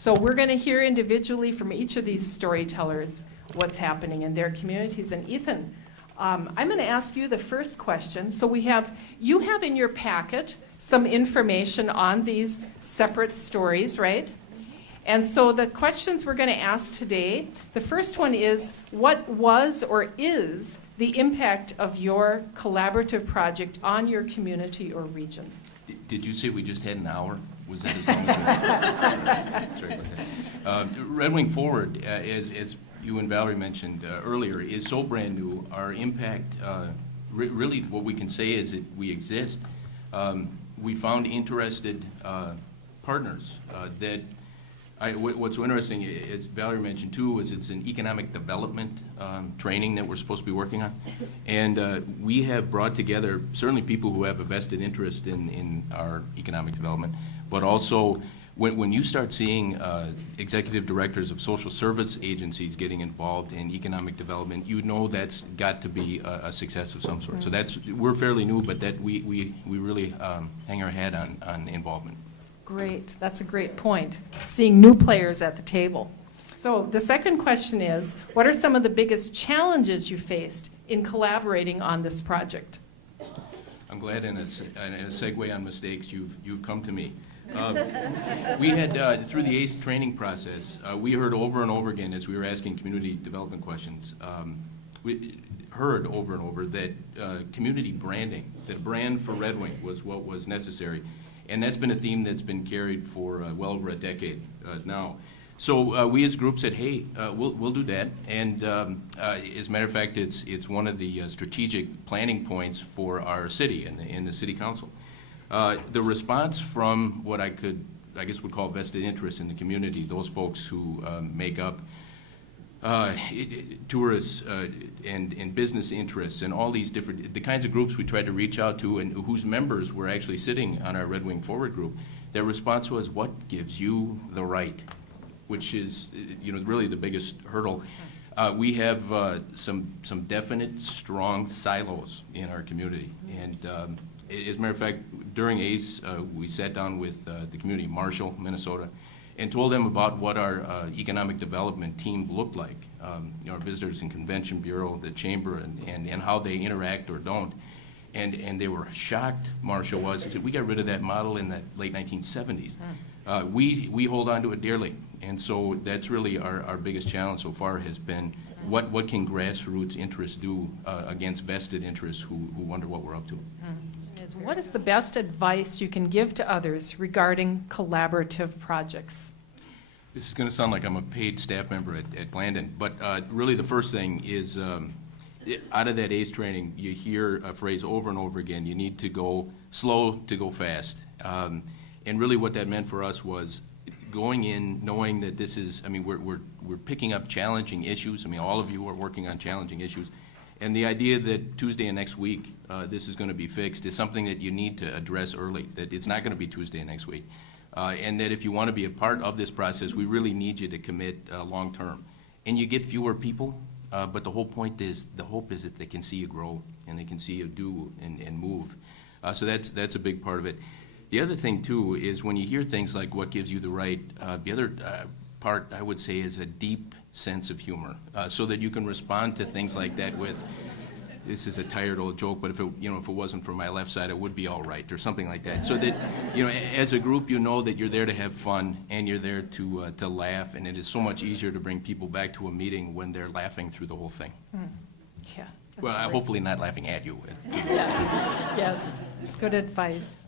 So we're going to hear individually from each of these storytellers what's happening in their communities. And Ethan, I'm going to ask you the first question. So you have in your packet some information on these separate stories, right? And so the questions we're going to ask today, the first one is, what was or is the impact of your collaborative project on your community or region? Did you say we just had an hour? Was that as long as Sorry about that. Red Wing Forward, as you and Valerie mentioned earlier, is so brand new. Our impact, really what we can say is that we exist. We found interested partners that what's so interesting, as Valerie mentioned too, is it's an economic development training that we're supposed to be working on. And we have brought together certainly people who have a vested interest in our economic development, but also when you start seeing executive directors of social service agencies getting involved in economic development, you know that's got to be a success of some sort. So we're fairly new, but that we really hang our hat on involvement. Great, that's a great point, seeing new players at the table. So the second question is, what are some of the biggest challenges you faced in collaborating on this project? I'm glad in a segue on mistakes, you've come to me. We had, through the ACE training process, we heard over and over again as we were asking community development questions, we heard over and over that community branding, that brand for Red Wing was what was necessary. And that's been a theme that's been carried for well over a decade now. So we as a group said, hey, we'll do that. And as a matter of fact, it's one of the strategic planning points for our city and in the city council. The response from what I guess would call vested interest in the community, those folks who make up tourists and business interests and all these the kinds of groups we tried to reach out to and whose members were actually sitting on our Red Wing Forward group, their response was, what gives you the right? Which is, really the biggest hurdle. We have some definite, strong silos in our community. And as a matter of fact, during ACE, we sat down with the community, Marshall, Minnesota, and told them about what our economic development team looked like, our Visitors and Convention Bureau, the Chamber, and how they interact or don't. And they were shocked, Marshall was, said, we got rid of that model in the late 1970s. We hold on to it dearly, and so that's really our biggest challenge so far has been what can grassroots interests do against vested interests who wonder what we're up to. What is the best advice you can give to others regarding collaborative projects? This is going to sound like I'm a paid staff member at Blandon, but really the first thing is out of that ACE training, you hear a phrase over and over again, you need to go slow to go fast. And really what that meant for us was going in knowing that this is, we're picking up challenging issues. All of you are working on challenging issues. And the idea that Tuesday and next week this is going to be fixed is something that you need to address early, that it's not going to be Tuesday and next week. And that if you want to be a part of this process, we really need you to commit long term. And you get fewer people, but the whole point is, the hope is that they can see you grow and they can see you do and move. So that's a big part of it. The other thing too is when you hear things like what gives you the right, the other part I would say is a deep sense of humor, so that you can respond to things like that with, this is a tired old joke, but if it wasn't for my left side, it would be all right, or something like that. So that, as a group, that you're there to have fun and you're there to laugh, and it is so much easier to bring people back to a meeting when they're laughing through the whole thing. Yeah. Well, hopefully not laughing at you. Yes, it's good advice.